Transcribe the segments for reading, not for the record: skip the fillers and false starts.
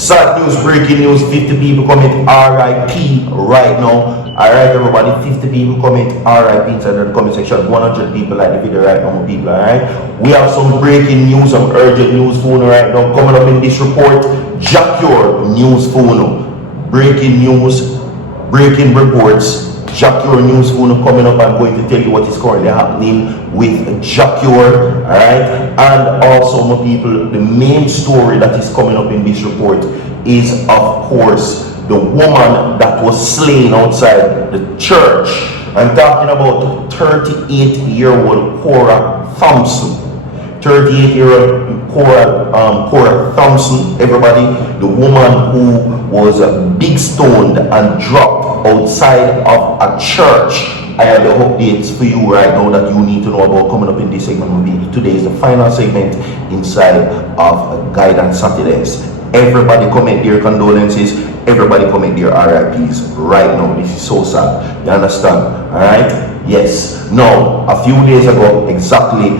Sad news, breaking news, 50 people commit RIP right now. Alright everybody, 50 people commit RIP inside the comment section. 100 people like the video right now, people, alright? We have some breaking news, some urgent news phone right now. Coming up in this report, Jakur news phone. Breaking news, breaking reports. Jakur news phone coming up. I'm going to tell you what is currently happening with Jakur, alright? And also, my people, the main story that is coming up in this report is, of course, the woman that was slain outside the church. I'm talking about 38-year-old CORA THOMPSON. 38-year-old CORA THOMPSON, everybody, the woman who was big stoned and dropped outside of a church. I have the updates for you right now that you need to know about coming up in this segment. Today is the final segment inside of Guidance Saturdays. Everybody comment their condolences, everybody comment their RIPs right now. This is so sad, you understand? Alright, yes. Now, a few days ago, exactly,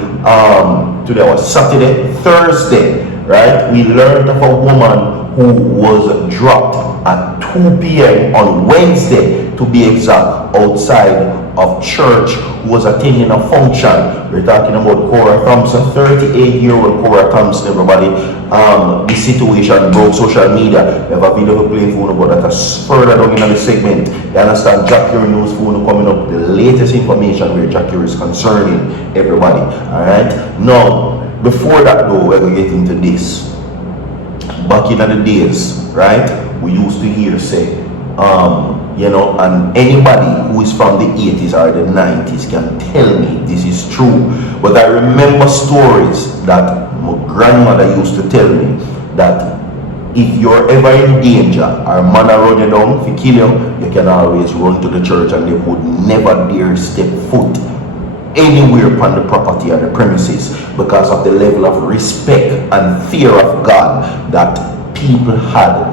today was Saturday, Thursday, right? We learned of a woman who was dropped at 2 p.m. on Wednesday, to be exact, outside of church, who was attending a function. We're talking about CORA THOMPSON, 38-year-old CORA THOMPSON, everybody. This situation broke social media. We have a video to play for you, but that's further down in the segment. You understand? Jakur news phone coming up, the latest information where Jakur is concerning everybody. Alright? Now, before that though, we're going to get into this. Back in the days, right, we used to hear say, you know, and anybody who is from the 80s or the 90s can tell me this is true. But I remember stories that my grandmother used to tell me, that if you're ever in danger or man run you down to kill you, you can always run to the church and they would never dare step foot anywhere upon the property or the premises, because of the level of respect and fear of God that people had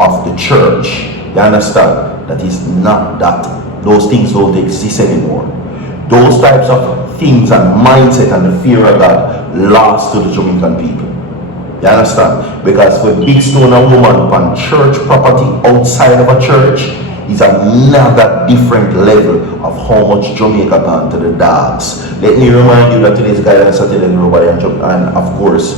of the church. You understand? That is not that. Those things don't exist anymore. Those types of things and mindset and the fear of God lost to the Jamaican people. You understand? Because for big stone a woman on church property outside of a church is another different level of how much Jamaica gone to the dogs. Let me remind you that today's Guidance Saturday, everybody, and of course,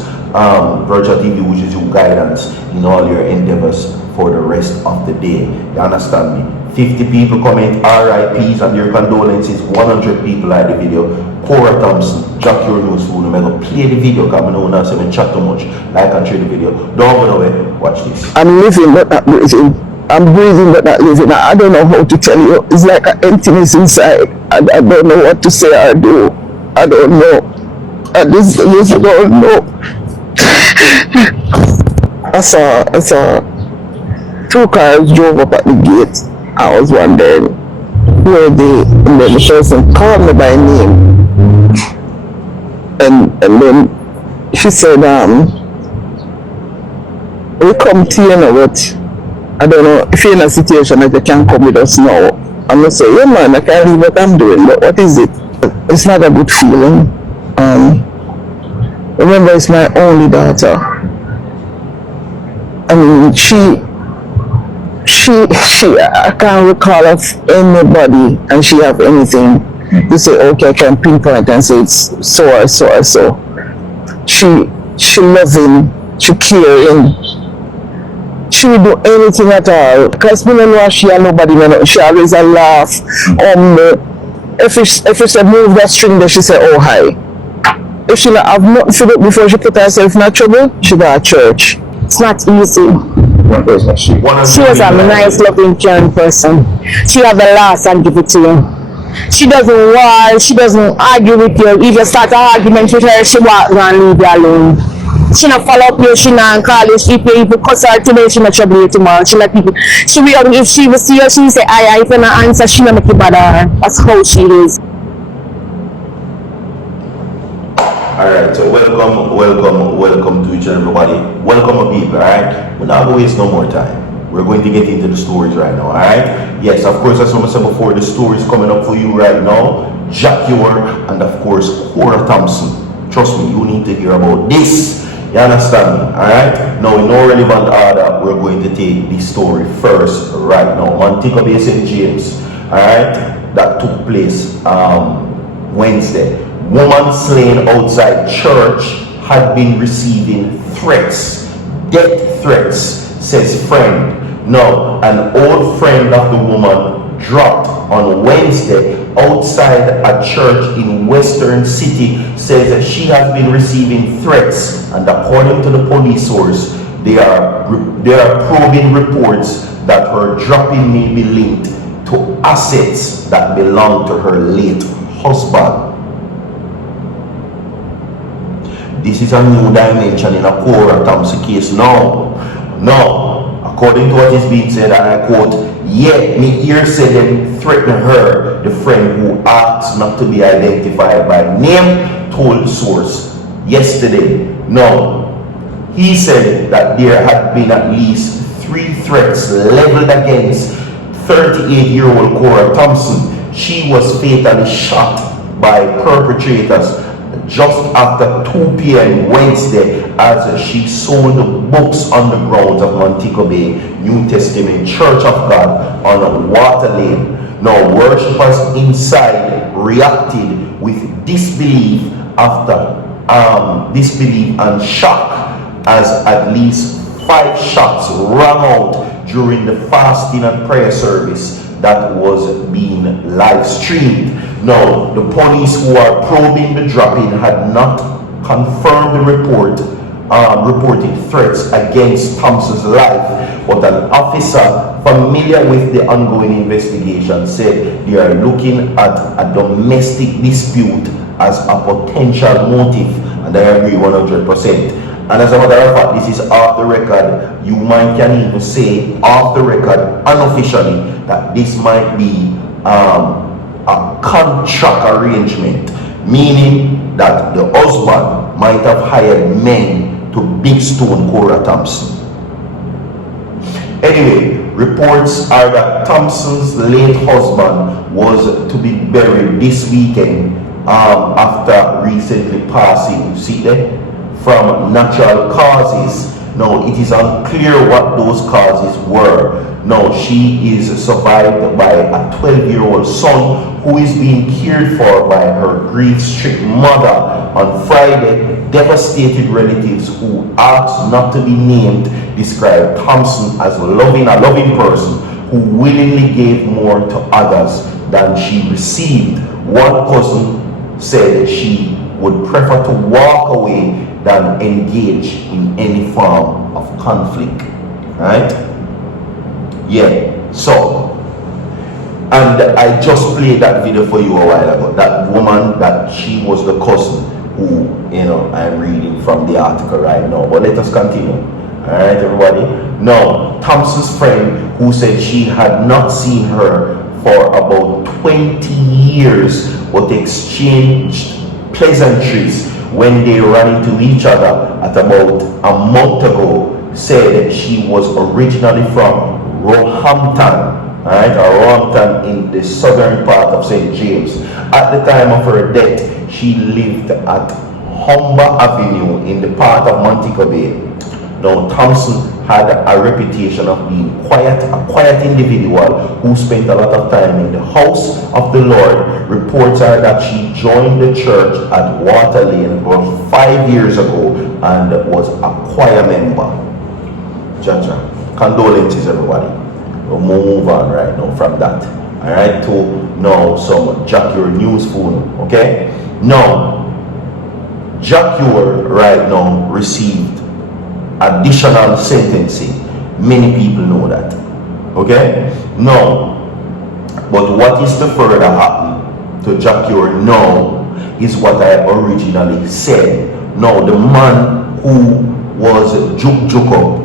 Virtual TV, which is your guidance in all your endeavors for the rest of the day. You understand me? 50 people comment RIPs and their condolences. 100 people like the video. CORA THOMPSON, Jakur news phone. I'm going to play the video because I know now I chat too much. Like and share the video. Don't go away. Watch this. I'm living but not breathing. I'm breathing but not living. I don't know how to tell you. It's like an emptiness inside. I don't know what to say or do. I don't know. I just don't know. I saw 2 cars drove up at the gate. I was wondering where and then the person called me by name, and then she said, we come to you know what, I don't know if you're in a situation that you can come with us now. I'm gonna say, yeah man, I can't leave what I'm doing, but what is it? It's not a good feeling. Remember, it's my only daughter. I mean, I can't recall of anybody and she have anything to say, okay, I can pinpoint and say it's so. She loving, she caring, she will do anything at all. Because we don't know she and nobody know. She always a laugh. If you say move that string there, she say, oh hi. If she not have nothing to do before she put herself in trouble, she go to church. It's not easy. What was she? She was a nice, loving, caring person. She have the last and give it to you. She doesn't war, she doesn't argue with you. If you start an argument with her, she walk and leave you alone. She not follow up you, she not call you, if you cuss her today, she not trouble you tomorrow. She let people, if she will see you, she will say, aye, if you not answer, she not make you bother her. That's how she is. Alright, so welcome to each and everybody. Welcome people, alright? We're not going to waste no more time. We're going to get into the stories right now, alright? Yes, of course, as I said before, the stories coming up for you right now. Jakur and of course, CORA THOMPSON. Trust me, you need to hear about this. You understand me? Alright? Now, in no relevant order, we're going to take this story first right now. Montego Bay St. James, alright, that took place Wednesday. Woman slain outside church had been receiving threats, death threats, says friend. Now, an old friend of the woman dropped on Wednesday outside a church in Western City says that she has been receiving threats, and according to the police source, they are probing reports that her dropping may be linked to assets that belong to her late husband. This is a new dimension in a CORA THOMPSON case now. According to what is being said, and I quote, "Yet me hear say them threaten her," the friend who asked not to be identified by name told source yesterday. Now, he said that there had been at least 3 threats leveled against 38-year-old CORA THOMPSON. She was fatally shot by perpetrators just after 2 p.m. Wednesday as she sold books on the grounds of Montego Bay New Testament Church of God on Water Lane. Now, worshippers inside reacted with disbelief and shock as at least 5 shots rang out during the fasting and prayer service that was being live streamed. Now, the police who are probing the dropping had not confirmed the report, reporting threats against Thompson's life, but an officer familiar with the ongoing investigation said they are looking at a domestic dispute as a potential motive, and I agree 100%. And as a matter of fact, this is off the record. You might can even say off the record, unofficially, that this might be a contract arrangement, meaning that the husband might have hired men to big stone CORA THOMPSON. Anyway, reports are that Thompson's late husband was to be buried this weekend after recently passing. See there? From natural causes. Now, it is unclear what those causes were. Now, she is survived by a 12-year-old son who is being cared for by her grief-stricken mother. On Friday, devastated relatives who asked not to be named described Thompson as a loving person who willingly gave more to others than she received. One cousin said she would prefer to walk away than engage in any form of conflict. Right? Yeah. So, and I just played that video for you a while ago. That woman, that she was the cousin who, I'm reading from the article right now. But let us continue. Alright, everybody. Now, Thompson's friend who said she had not seen her for about 20 years but exchanged pleasantries when they ran into each other at about a month ago, said she was originally from Roehampton, right, or Roehampton in the southern part of St. James. At the time of her death, she lived at Humber Avenue in the part of Montego Bay. Now, Thompson had a reputation of being a quiet individual who spent a lot of time in the house of the Lord. Reports are that she joined the church at Water Lane about 5 years ago and was a choir member. Jaja, condolences everybody. We'll move on right now from that. Alright, to now some Jakur news phone. Okay? Now, Jakur right now received additional sentencing. Many people know that. Okay? Now, but what is to further happen to Jakur now is what I originally said. Now, the man who was juke up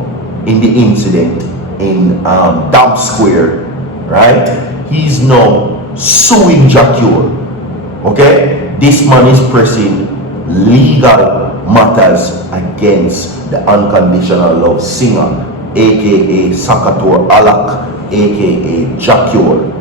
in the incident in Dam Square, right? He's now suing Jakur. Okay? This man is pressing legal matters against the unconditional love singer, aka Sakator Alak, aka Jakur.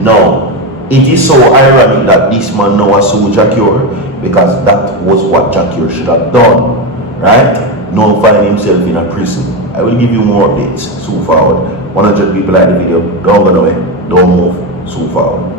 Now, it is so ironic that this man now sued Jakur, because that was what Jakur should have done, right? now find himself in a prison. I will give you more updates soon forward. 100 people like the video. Don't go away. Don't move soon forward.